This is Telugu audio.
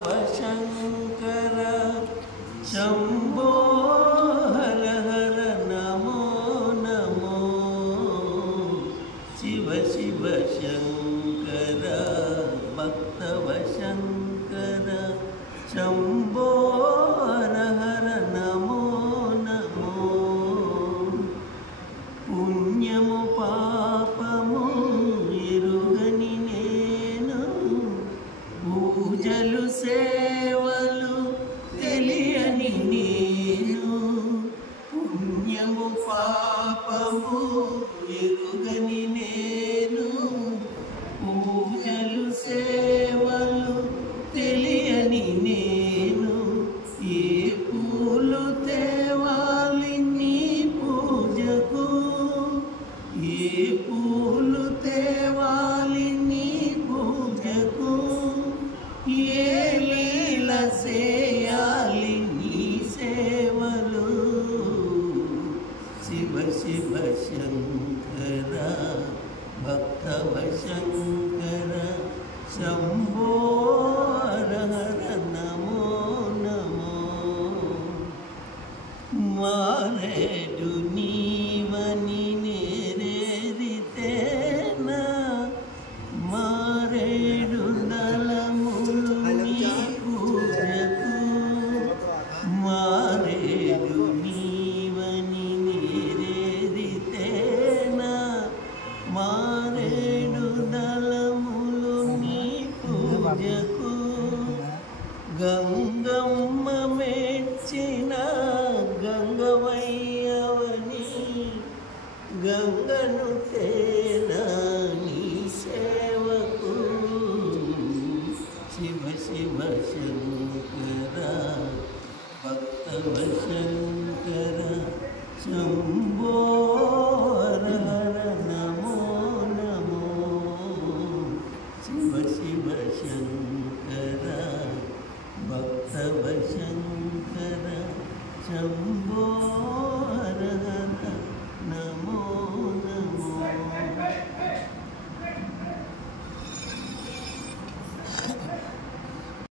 शंकर शंभो हर हर नमो नमो शिव शिव शंकर भक्तव शंकर शंभो हर हर नमो नमो पुण्यमु पापमु एरुगनि नेनु పూజలు సేవలు తెలియని నేను పుణ్యము పాపము ఎరుగని నేను పూజలు సేవలు తెలియని నేను ఏ పూలు తేవాలి నీ పూజకు ఏ పూలు తేవాలి నీ పూజకు ఏ లీల చేయాలి నీ సేవలు శివ శివ శంకర భక్తవ శంకర శంభో హర హర నమో నమో మారేడు నీవని నేరేరితేనా మారేడు దళములు నీ పూజకు మారేడు నీవని నేరేరితేనా మారేడు దళములు నీ పూజకు గంగమ్మ మెచ్చిన గంగవయ్యవని గంగను తేనా నీ సేవకు శివ శివ శంకర భక్తవ శంకర శంభో